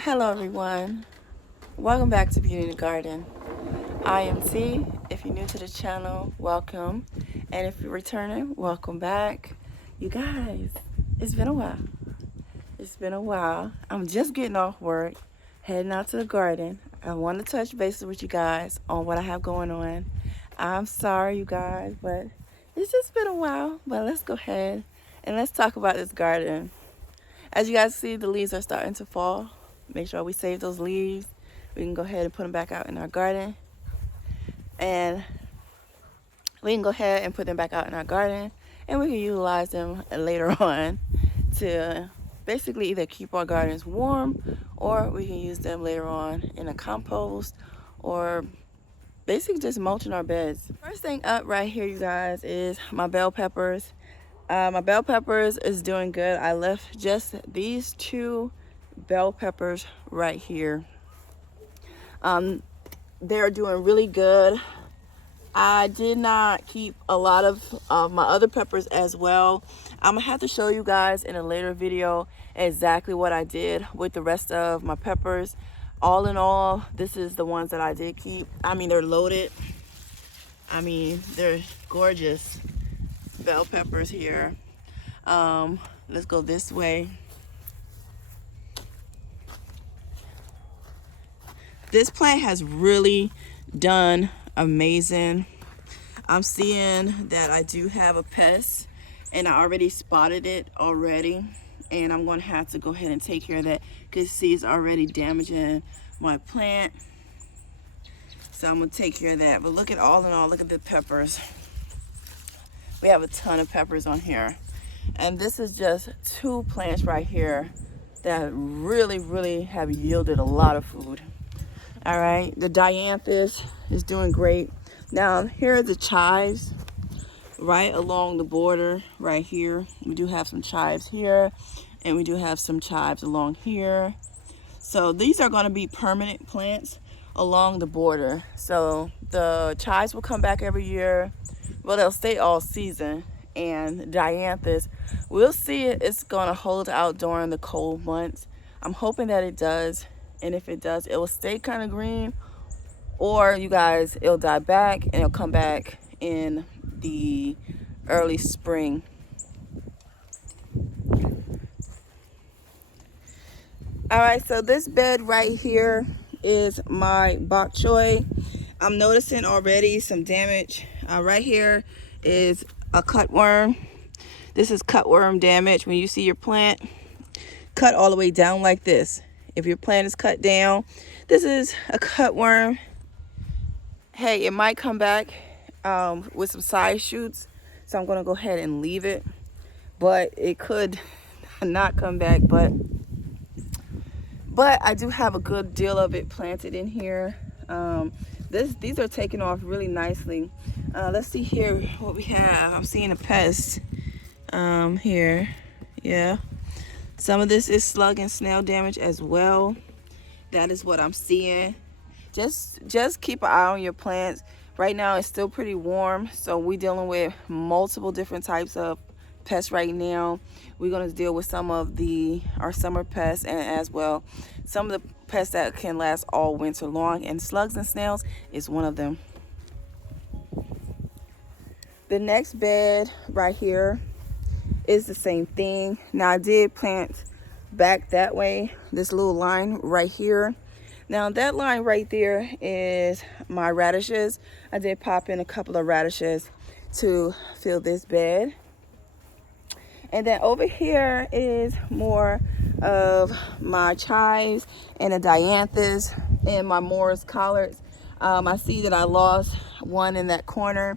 Hello everyone, welcome back to Beauty in the Garden. I am T. If you're new to the channel, welcome, and if you're returning, welcome back. You guys, it's been a while. I'm just getting off work, heading out to the garden. I want to touch bases with you guys on what I have going on. I'm sorry, you guys, but it's just been a while. But let's go ahead and let's talk about this garden. As you guys see, the leaves are starting to fall. Make sure we save those leaves. We can go ahead and put them back out in our garden. And we can go ahead and put them back out in our garden. And we can utilize them later on to basically either keep our gardens warm, or we can use them later on in a compost, or basically just mulching our beds. First thing up right here, you guys, is my bell peppers. My bell peppers is doing good. I left just these two bell peppers right here. They're doing really good. I did not keep a lot of my other peppers as well. I'm gonna have to show you guys in a later video exactly what I did with the rest of my peppers. All in all, this is the ones that I did keep. I mean, they're loaded. I mean, they're gorgeous bell peppers here. Let's go this way. This plant has really done amazing. I'm seeing that I do have a pest, and I already spotted it already, and I'm going to have to go ahead and take care of that because see, it's already damaging my plant. So I'm going to take care of that. But look at all in all, look at the peppers. We have a ton of peppers on here. And this is just two plants right here that really have yielded a lot of food. All right, the dianthus is doing great. Now here are the chives right along the border right here. We do have some chives here, and we do have some chives along here. So these are going to be permanent plants along the border. So the chives will come back every year. Well, they'll stay all season. And dianthus, we'll see it. It's going to hold out during the cold months. I'm hoping that it does. And if it does, it will stay kind of green, or you guys, it'll die back and it'll come back in the early spring. All right, so this bed right here is my bok choy. I'm noticing already some damage. Right here is a cutworm. This is cutworm damage. When you see your plant cut all the way down like this, if your plant is cut down, this is a cutworm. Hey, it might come back with some side shoots, so I'm going to go ahead and leave it. But it could not come back. But I do have a good deal of it planted in here. These are taking off really nicely. Let's see here what we have. I'm seeing a pest here. Yeah. Some of this is slug and snail damage as well. That is what I'm seeing. Just keep an eye on your plants. Right now it's still pretty warm, so we're dealing with multiple different types of pests right now. We're going to deal with some of our summer pests, and as well some of the pests that can last all winter long, and slugs and snails is one of them. The next bed right here is the same thing. Now I did plant back that way, this little line right here. Now that line right there is my radishes. I did pop in a couple of radishes to fill this bed. And then over here is more of my chives and the dianthus and my Morris collards. I see that I lost one in that corner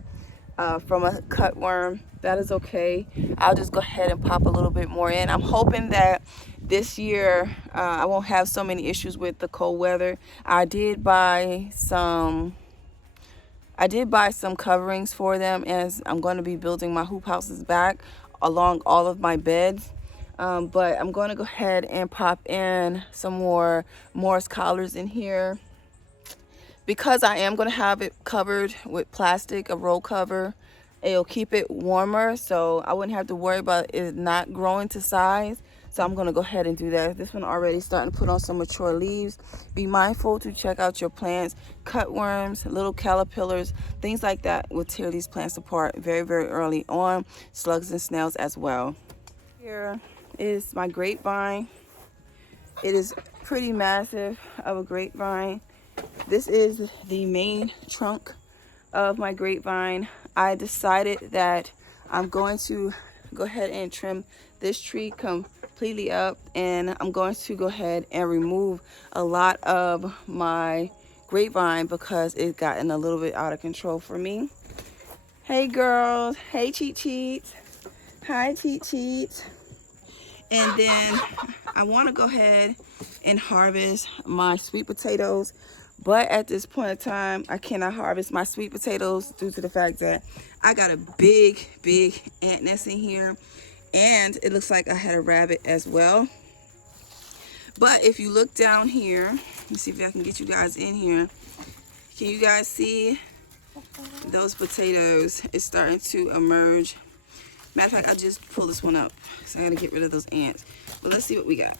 from a cutworm. That is okay. I'll just go ahead and pop a little bit more in. I'm hoping that this year I won't have so many issues with the cold weather. I did buy some coverings for them, as I'm going to be building my hoop houses back along all of my beds. But I'm going to go ahead and pop in some more Morris collards in here, because I am going to have it covered with plastic, a roll cover. It'll keep it warmer, so I wouldn't have to worry about it not growing to size. So I'm gonna go ahead and do that. This one already starting to put on some mature leaves. Be mindful to check out your plants. Cutworms, little caterpillars, things like that will tear these plants apart very, very early on. Slugs and snails as well. Here is my grapevine. It is pretty massive of a grapevine. This is the main trunk of my grapevine. I decided that I'm going to go ahead and trim this tree completely up, and I'm going to go ahead and remove a lot of my grapevine because it's gotten a little bit out of control for me. Hey girls, hey Cheat Cheats, hi Cheat Cheats. And then I want to go ahead and harvest my sweet potatoes, but at this point in time I cannot harvest my sweet potatoes due to the fact that I got a big ant nest in here, and it looks like I had a rabbit as well. But if you look down here, let me see if I can get you guys in here. Can you guys see those potatoes? It's starting to emerge. Matter of fact, I'll just pull this one up. So I gotta get rid of those ants. But let's see what we got.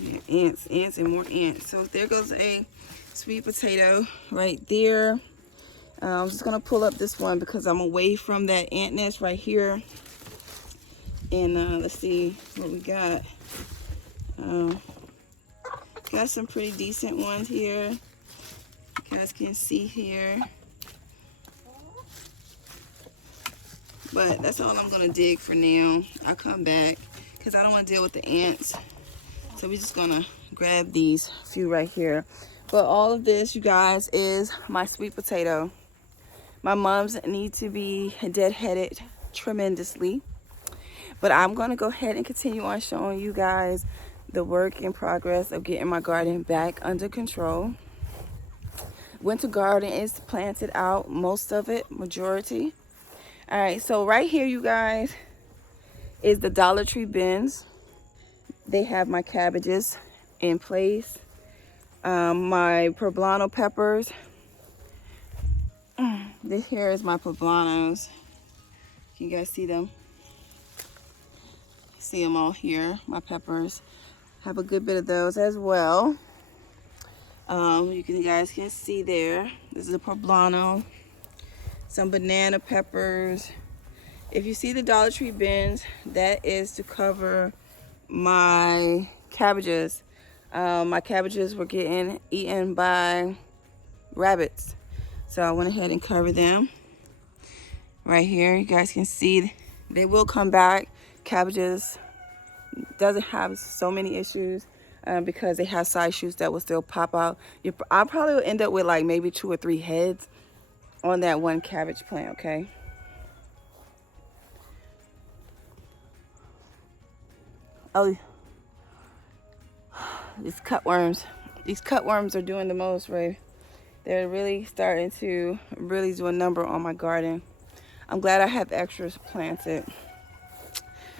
Yeah, ants and more ants. So there goes a sweet potato right there. I'm just gonna pull up this one because I'm away from that ant nest right here. And let's see what we got. Got some pretty decent ones here. You guys can see here. But that's all I'm gonna dig for now. I'll come back because I don't want to deal with the ants. So we're just gonna grab these few right here. But all of this, you guys, is my sweet potato. My mums need to be deadheaded tremendously. But I'm gonna go ahead and continue on showing you guys the work in progress of getting my garden back under control. Winter garden is planted out, most of it, majority. All right, so right here, you guys, is the Dollar Tree bins. They have my cabbages in place, my poblano peppers. This here is my poblanos. Can you guys see them? See them all here, my peppers. Have a good bit of those as well. You guys can see there. This is a poblano. Some banana peppers. If you see the Dollar Tree bins, that is to cover my cabbages. My cabbages were getting eaten by rabbits, so I went ahead and covered them right here. You guys can see they will come back. Cabbages doesn't have so many issues because they have side shoots that will still pop out. I probably will end up with like maybe 2 or 3 heads on that one cabbage plant, okay? Oh, these cutworms. These cutworms are doing the most, Ray. They're really starting to really do a number on my garden. I'm glad I have extras planted.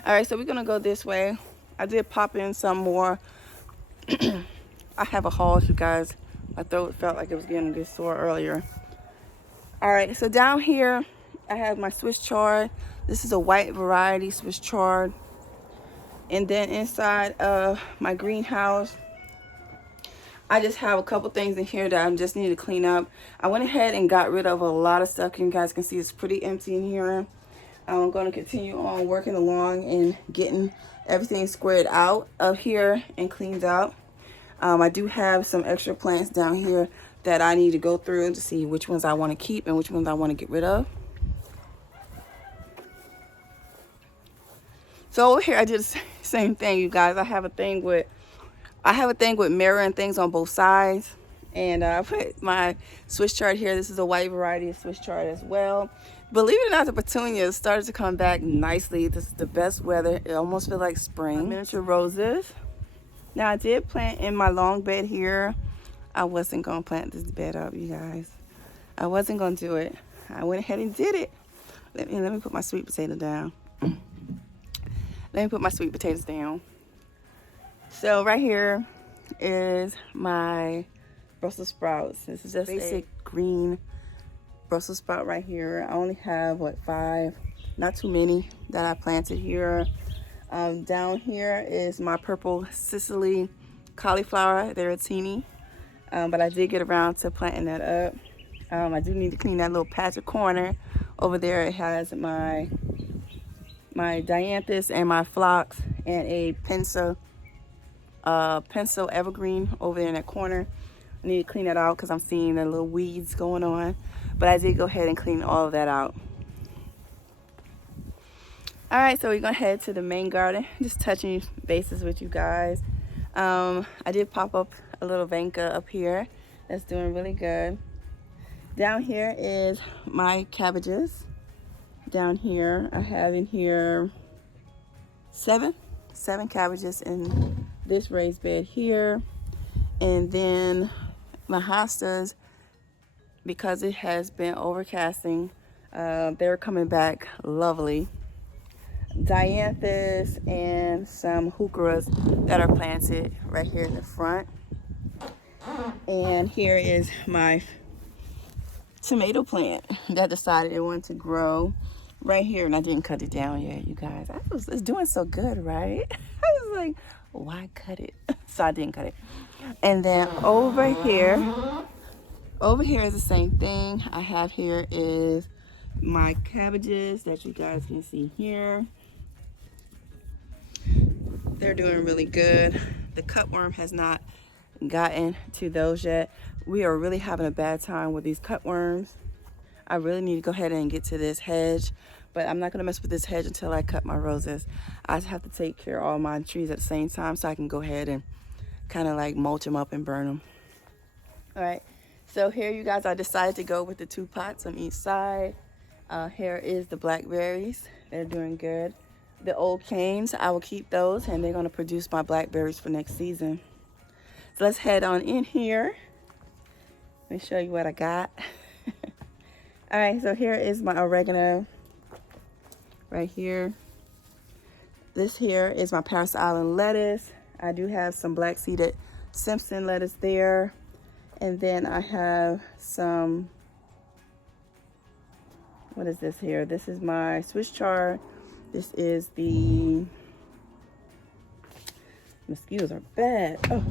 All right, so we're gonna go this way. I did pop in some more. I have a haul, you guys. My throat felt like it was getting a bit sore earlier. All right, so down here, I have my Swiss chard. This is a white variety Swiss chard. And then inside of my greenhouse, I just have a couple things in here that I just need to clean up. I went ahead and got rid of a lot of stuff. You guys can see it's pretty empty in here. I'm going to continue on working along and getting everything squared out of here and cleaned out. I do have some extra plants down here that I need to go through to see which ones I want to keep and which ones I want to get rid of. So over here I did the same thing, you guys. I have a thing with mirroring things on both sides. And I put my Swiss chard here. This is a white variety of Swiss chard as well. Believe it or not, the petunias started to come back nicely. This is the best weather. It almost feels like spring. My miniature roses. Now I did plant in my long bed here. I wasn't gonna plant this bed up, you guys. I wasn't gonna do it. I went ahead and did it. Let me put my sweet potato down. Let me put my sweet potatoes down. So right here is my Brussels sprouts. This is just basic green Brussels sprout right here. I only have, what, 5 not too many that I planted here. Down here is my purple Sicily cauliflower. They're teeny, but I did get around to planting that up. I do need to clean that little patch of corner. Over there it has my dianthus and my phlox and a pencil evergreen over there in that corner. I need to clean that out because I'm seeing the little weeds going on. But I did go ahead and clean all of that out. All right, so we're gonna head to the main garden. Just touching bases with you guys. I did pop up a little Vanca up here that's doing really good. Down here is my cabbages. Down here, I have in here seven cabbages in this raised bed here. And then my hostas, because it has been overcasting, they're coming back lovely. Dianthus and some heucheras that are planted right here in the front. And here is my tomato plant that decided it wanted to grow right here, and I didn't cut it down yet, you guys. It's doing so good, right? I was like, why cut it? So I didn't cut it. And then over here is the same thing. I have here is my cabbages that you guys can see here. They're doing really good. The cutworm has not gotten to those yet. We are really having a bad time with these cutworms. I really need to go ahead and get to this hedge, but I'm not going to mess with this hedge until I cut my roses. I have to take care of all my trees at the same time so I can go ahead and kind of like mulch them up and burn them. All right, so here you guys, I decided to go with the 2 pots on each side. Here is the blackberries. They're doing good. The old canes, I will keep those, and they're going to produce my blackberries for next season. So let's head on in here. Let me show you what I got. All right, so here is my oregano right here. This here is my Paris Island lettuce. I do have some black-seeded Simpson lettuce there. And then I have some, what is this here? This is my Swiss chard. This is the, mosquitoes are bad. Oh.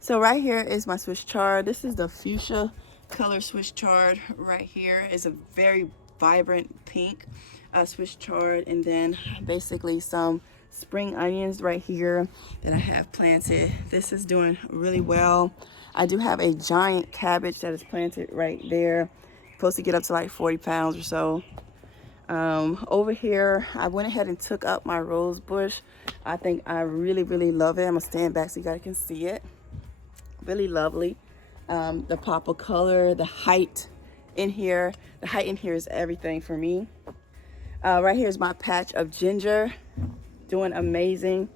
So right here is my Swiss chard. This is the fuchsia color Swiss chard right here. It's a very vibrant pink Swiss chard. And then basically some spring onions right here that I have planted. This is doing really well. I do have a giant cabbage that is planted right there. Supposed to get up to like 40 pounds or so. Over here, I went ahead and took up my rose bush. I think I really love it. I'm gonna stand back so you guys can see it. Really lovely. The pop of color, the height in here. The height in here is everything for me. Right here is my patch of ginger. Doing amazing.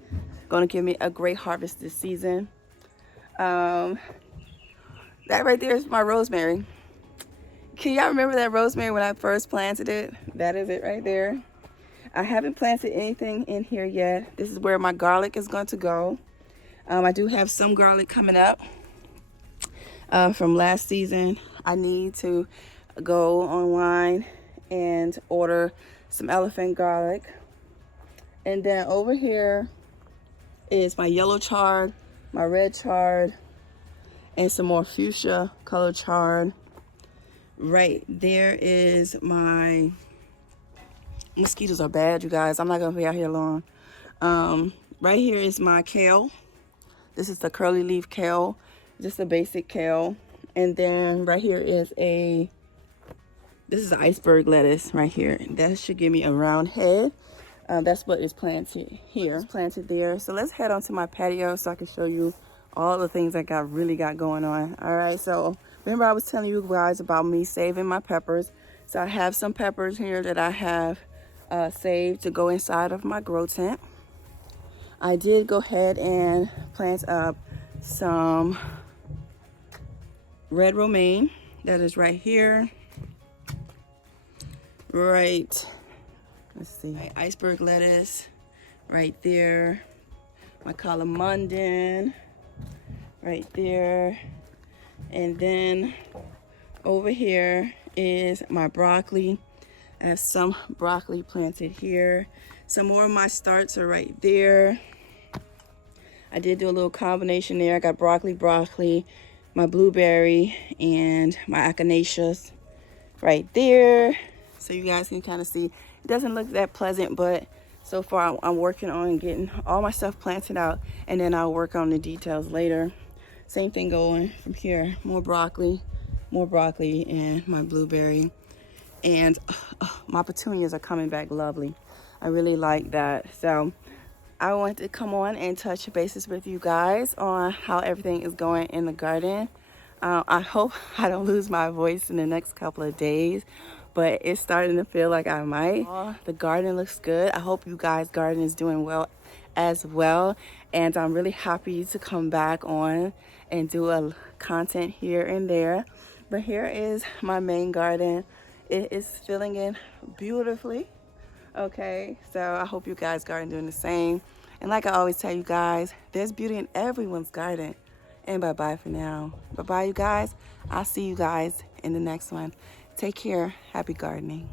Gonna give me a great harvest this season. That right there is my rosemary. Can y'all remember that rosemary when I first planted it? That is it right there. I haven't planted anything in here yet. This is where my garlic is going to go. I do have some garlic coming up from last season. I need to go online and order some elephant garlic. And then over here is my yellow chard, my red chard, and some more fuchsia color chard. Right there is my, mosquitoes are bad, you guys. I'm not gonna be out here long. Right here is my kale. This is the curly leaf kale, just a basic kale. And then right here is this is iceberg lettuce right here. That should give me a round head. That's what is planted here. It's planted there. So let's head on to my patio so I can show you all the things I really got going on. All right, so remember I was telling you guys about me saving my peppers. So I have some peppers here that I have saved to go inside of my grow tent. I did go ahead and plant up some red romaine that is right here. Right, let's see, my iceberg lettuce right there, my columbundin right there, and then over here is my broccoli. I have some broccoli planted here. Some more of my starts are right there. I did do a little combination there. I got broccoli, my blueberry, and my echinaceas right there. So you guys can kind of see, it doesn't look that pleasant, but so far I'm working on getting all my stuff planted out, and then I'll work on the details later. Same thing going from here. More broccoli, and my blueberry. And my petunias are coming back lovely. I really like that. So I wanted to come on and touch bases with you guys on how everything is going in the garden. I hope I don't lose my voice in the next couple of days, but it's starting to feel like I might. The garden looks good. I hope you guys' garden is doing well as well. And I'm really happy to come back on and do a content here and there. But here is my main garden. It is filling in beautifully. Okay, so I hope you guys' garden doing the same. And like I always tell you guys, there's beauty in everyone's garden. And bye-bye for now. Bye-bye, you guys. I'll see you guys in the next one. Take care. Happy gardening.